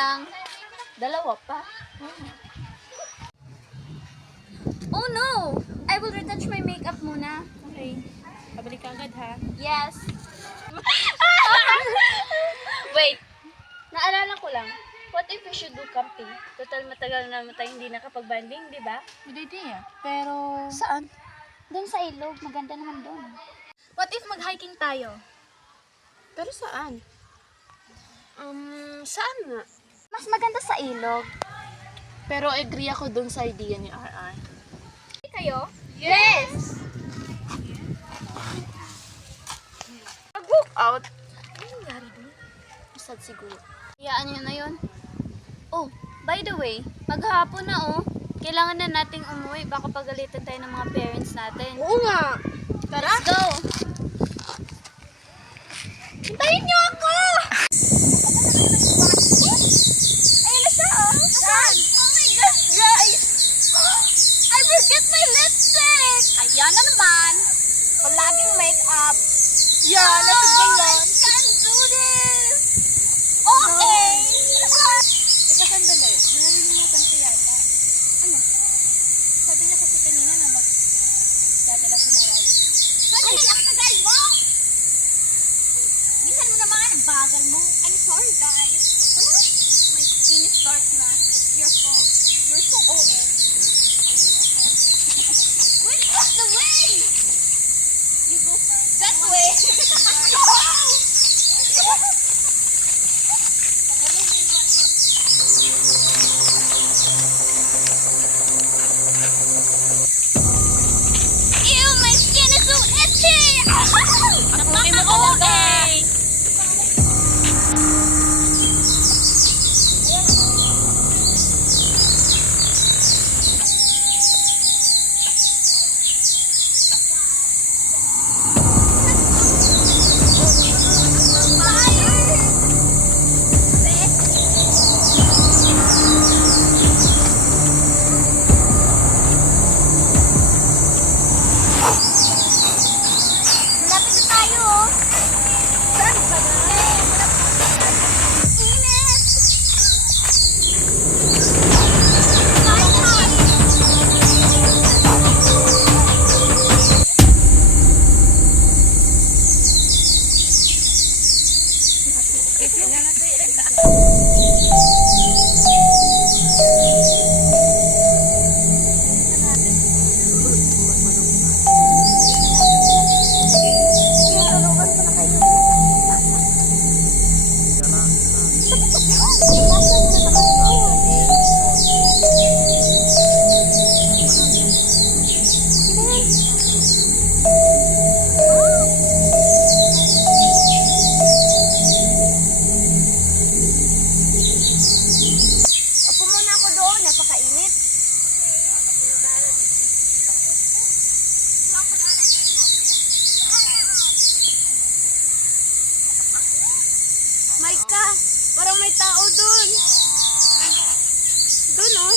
Sayang. Dalawa pa. Oh no! I will retouch my makeup muna. Okay. Pabalik ka agad ha. Yes. Wait. Naalala ko lang. What if we should do camping? Total matagal na naman tayo hindi nakapag-banding, di ba? Good idea. Pero... Saan? Doon sa ilog. Maganda naman doon. What if mag-hiking tayo? Pero saan? Saan nga? Mas maganda sa ilog. Pero agree ako dun sa idea ni RR. Kayo? Yes! Mag-book out? Ano nangyari doon? Sad siguro. Hayaan nyo na yun. Oh, by the way, maghapon na oh. Kailangan na nating umuwi. Baka pagalitan tayo ng mga parents natin. Oo nga. Tara. Let's go! Hintayin nyo ako! Ayun na siya oh! Saan? Oh my gosh, guys! I forget my lipstick! Ayan na naman! Palaging makeup. Yeah, I can't do this! Okay! Ika sandali. Nalilimutan ko yata. Ano? Sabi niya kasi kanina na magdadala ko na ride. Ay, ang tagal mo! Bisan mo naman, ang bagal mo. I'm sorry, guys. Ano? My skin is dark na. It's your fault. You're so OA. Which was the way? You go first. That way. Ew, my skin is so itchy! Nakuha mo talaga. Malapit na tayo, oh. Saan ba na? Init! Kain na! Upo muna ako doon, napakainit. Maika, parang may tao dun. Dun, oh.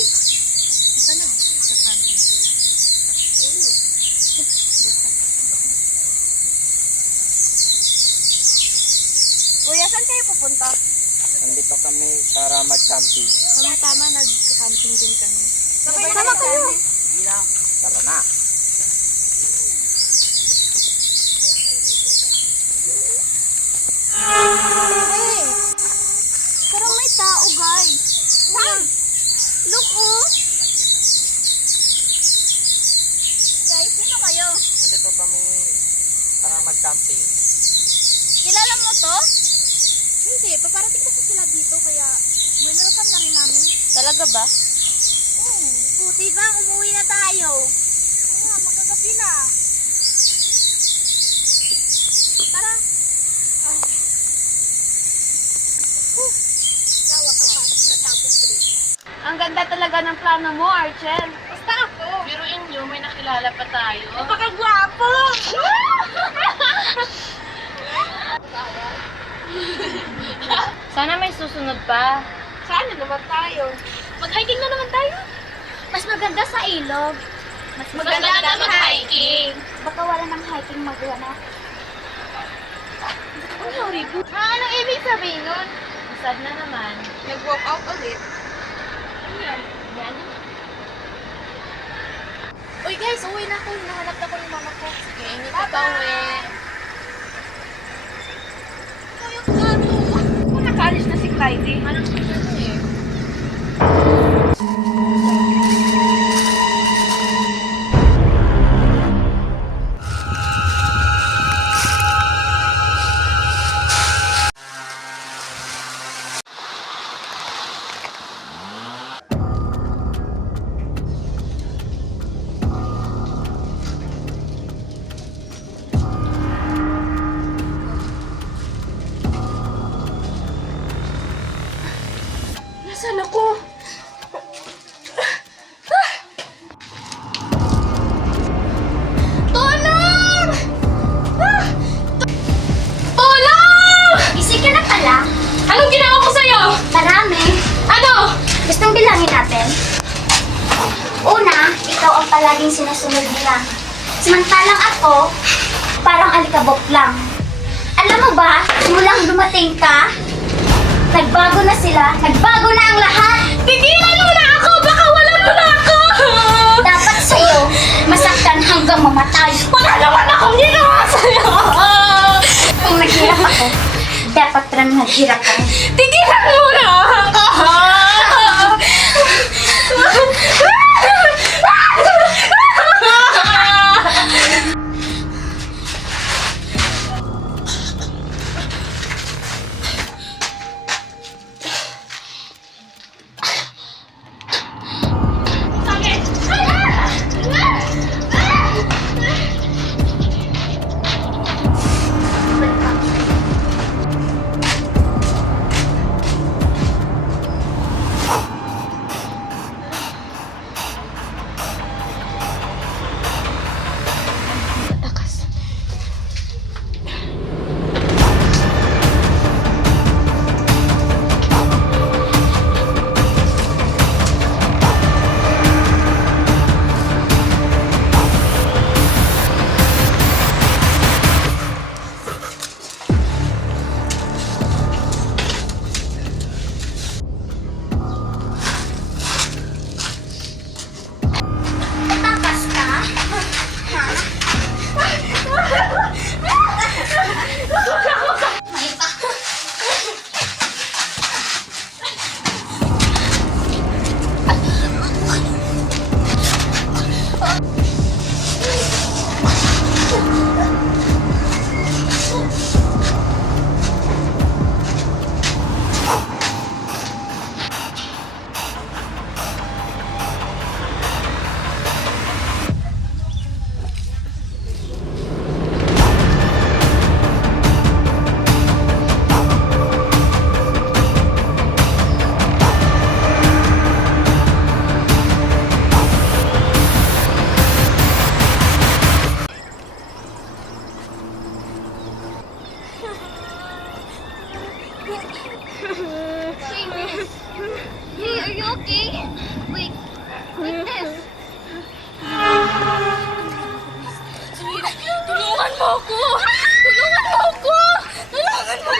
Kuya, saan kayo pupunta? Nandito kami para mag-camping. Tama, nag-camping din kami. Sama kayo. Hindi na. Tara na. Parang may tao, guys. Saan? Look, oh. Guys, sino kayo? Nandito kami para mag-camping. Kilala mo to? Hindi, paparating kasi sila dito kaya welcome na rin namin. Talaga ba? Buti ba, umuwi na tayo. Magagabi na. Tara. Tawa ka pa, natapos rin. Ang ganda talaga ng plano mo, Archel. Basta ako. Biruin nyo, may nakilala pa tayo. Napakagwapo! Sana may susunod pa. Saan na naman tayo? Mag-hiking na naman tayo. Mas maganda sa ilog. Mas Maganda mag-hiking. Baka wala ng hiking magawa na. Anong ibig sabihin nun? sad na naman. Nag-walk out ulit. Yan. Uy guys, uwi na ako. Hinahanap na ko yung mama ko. Sige, ingat ka pa Bye-bye. uwi. Ikaw yung gato. Kung nakalis na si Clyde. Anong sugar mo eh? Nasaan ako? Tulong! Tulong! Gising ka na pala. Anong ginawa ko sa'yo? Marami. Ano? Gustong bilangin natin? Una, ikaw ang palaging sinusunod nila. Samantalang ako, parang alikabok lang. Alam mo ba, mulang dumating ka, nagbago na sila, nagbago na ang lahat. Tigilan mo na ako! Baka wala mo na ako! Dapat sa'yo, masaktan hanggang mamatay. Wala naman akong ginawa sa'yo! Kung naghirap ako, dapat rin naghirap ka. Tigilan mo na ako! Takas ka? Ha? May pa. Hey, are you okay? Wait, witness. Tulungan mo ako! Tulungan mo ako! Tulungan mo!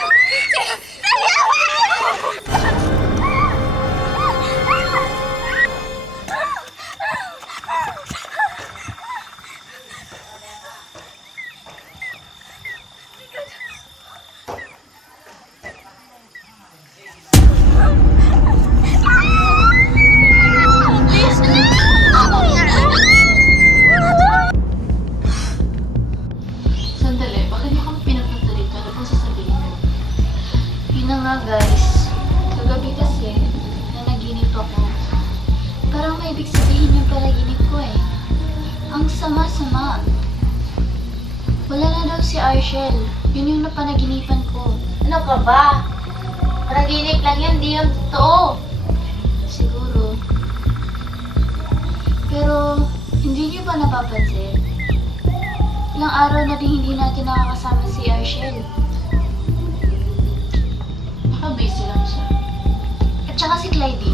Sandali, bakit mo kami pinapunta dito? Ano pang sasabihin mo? Yun na nga guys. Kagabi kasi, nanaginip ako. Parang may ibig sabihin yung panaginip ko eh. Ang sama-sama. Wala na daw si Arshel. Yun yung napanaginipan ko. Ano ka ba? Panaginip lang yan, di yun totoo. Siguro. Pero, hindi niyo ba napapansin? Ilang araw na din hindi natin nakakasama si Arshel. Baka busy lang siya. At saka si Clyde.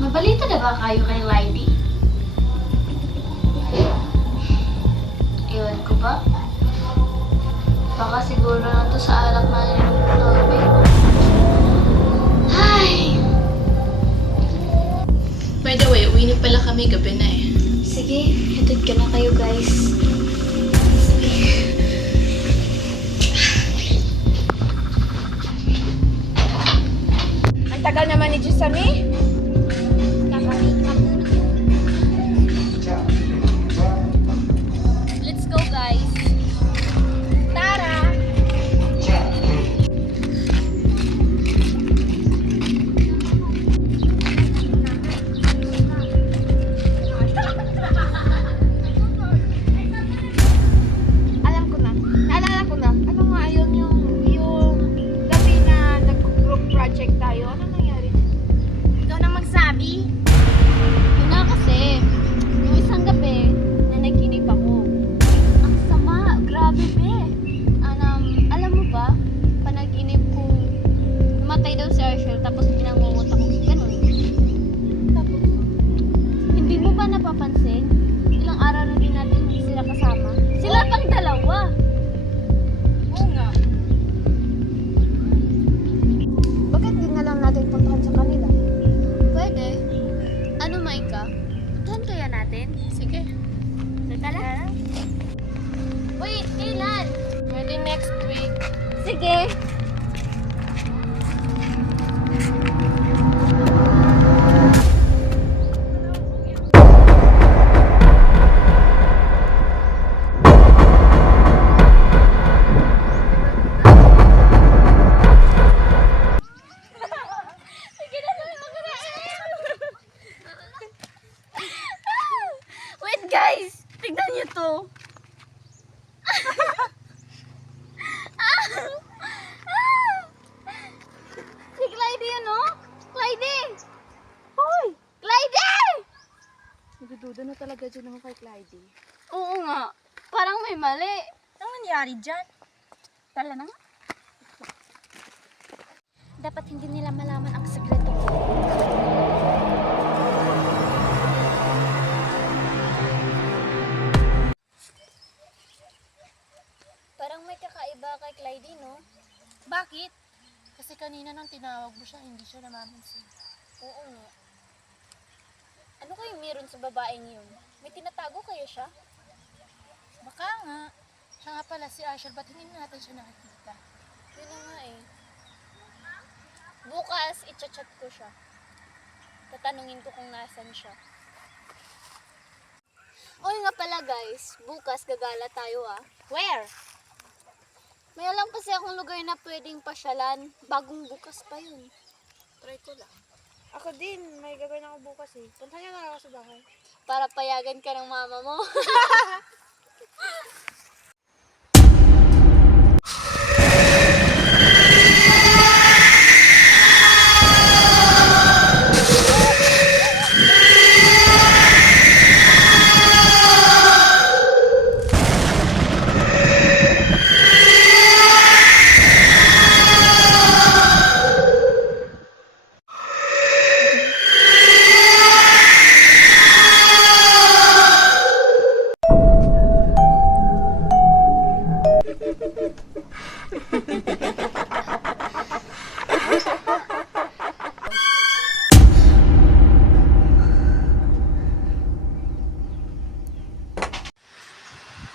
May balita na ba kayo kay Clyde? Ewan ko ba? Baka siguro na to sa alak na niluto namin. Nanaginip pala kami, gabi na eh. Sige, hatid ka na kayo guys. Ang tagal naman ni Jisami. Let's go guys. Tara! Alam ko na. Naalala ko na. Ano nga yung gabi na nag-group project tayo? Ano nangyari? Ikaw na magsabi? Yun na kasi, yung isang gabi, nanaginip ako. Ang sama, grabe be. Alam mo ba, panaginip ko, namatay daw si Arshel, tapos pinangungot ako. Ganun. Tapos, hindi mo ba napapansin? Ilang araw na din natin hindi sila kasama. Sila pang dalawa. Oo nga. Bakit di na lang natin puntahan sa kanila? Pwede. Ano, Maika? Puntahan kaya natin? Sige. Tara. Wait, kailan? Pwede next week. Sige. Wait guys! Tignan niyo to! Si Clyde yun, no? Clyde! Hoy! Clyde! Nagdududa na talaga dyan ako kay Clyde. Oo nga. Parang may mali. Anong nangyari dyan? Tala na nga. Dapat hindi nila malaman ang sekreto ko. Parang may kakaiba kay Clyde, no? Bakit? Kasi kanina nang tinawag mo siya, hindi siya namamansin. Oo nga. Ano kayo meron sa babaeng yun? May tinatago kayo siya? Baka nga. Siya nga pala si Arshel, ba't hindi natin siya nakikita? Yun na nga eh. Bukas, i-chat ko siya. Tatanungin ko kung nasan siya. Oy nga pala guys, bukas gagala tayo ah. Where? May alam kasi akong lugar na pwedeng pasyalan. Bagong bukas pa yun. Try ko lang. Ako din, may gagawin ako bukas eh. Punta niya na ako sa bahay. Para payagan ka ng mama mo.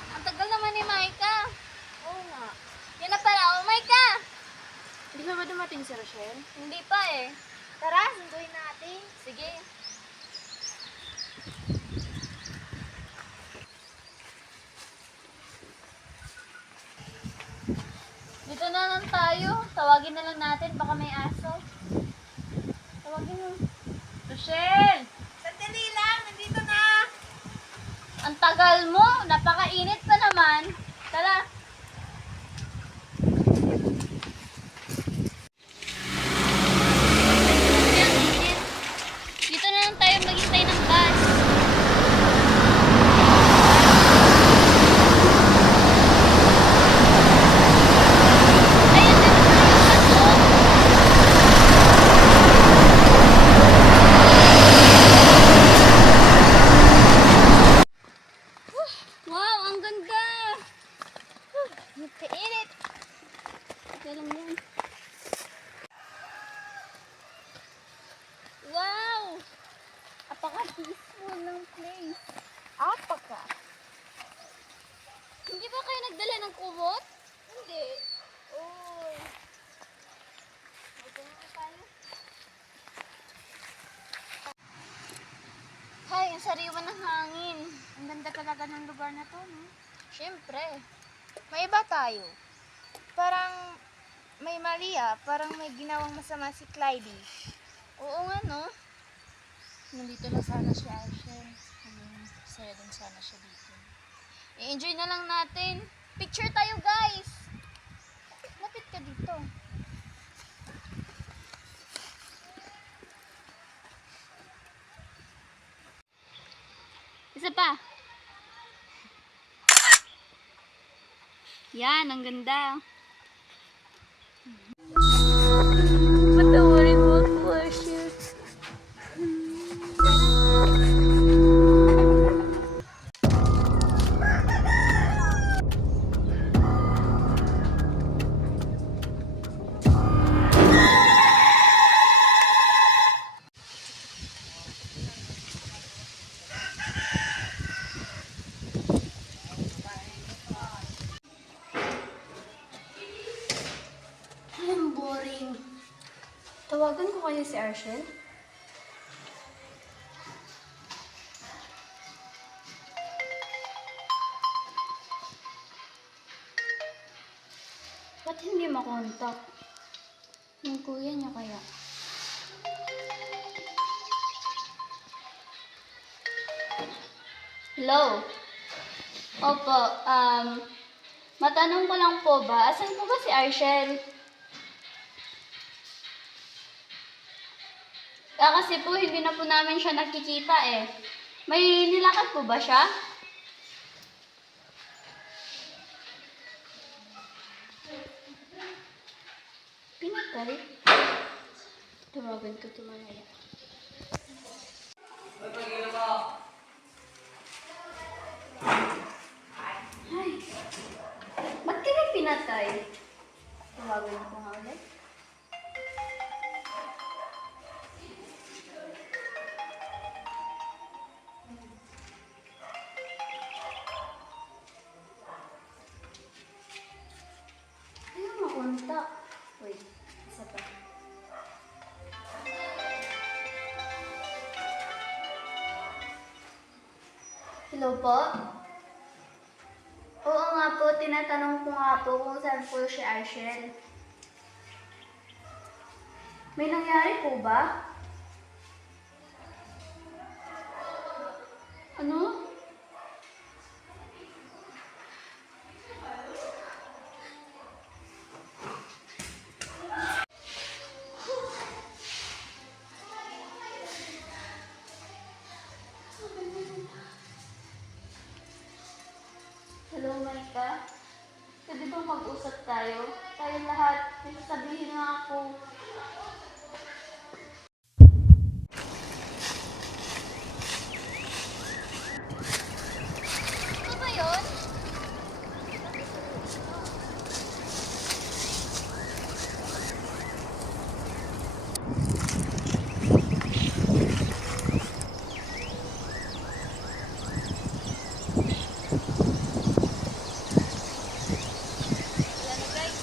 Ang tagal naman ni Maika. Oo nga. Yan na pala. Oh, Maika! Hindi ka ba dumating si Rochelle? Hindi pa eh. Tara, sunduin natin. Sige. Dito na lang tayo. Tawagin na lang natin. Baka may aso. Tawagin mo. Rochelle! Sandali lang, nandito na! Ang tagal mo. Napakainit pa naman. Tara. Dito na lang tayo maghintay ng bus. Ayan, dito na yung bus, oh. Wow, ang ganda! Napaka-peaceful ng place. Apaka. Hindi ba kayo nagdala ng kumot? Hindi. Uy. Maganda tayo. Hay, ang sariwa ng hangin. Ang ganda talaga ng lugar na to, no? Siyempre. May iba tayo. Parang may mali parang may ginawang masama si Clyde. Oo nga, no? Nandito na sana si Asher. Saya din sana siya dito. I-enjoy na lang natin. Picture tayo, guys! Lapit ka dito. Isa pa. Yan, ang ganda. Patawarin mo ako, Asher. Ang boring. Tawagan ko kaya si Arshel? Ba't hindi makontak? Yung kuya niya kaya? Hello? Opo, matanong ko lang po ba, asan po ba si Arshel? Kasi po, hindi na po namin siya nakikita eh. May nilakad po ba siya? Pinatay? Tawagan ko ito mamaya. Ay, ba't ka na pinatay? Tawagan ko nga ulit. Ayaw makontak. Wait, isa pa. Hello po? Oo nga po, tinatanong ko nga po kung saan po si Arshel. May nangyari po ba? Ano? Hello, Maika. Pwede bang mag-usap tayo? Tayo lahat. May sasabihin nga ako. Ito ba yun? Wala na, guys.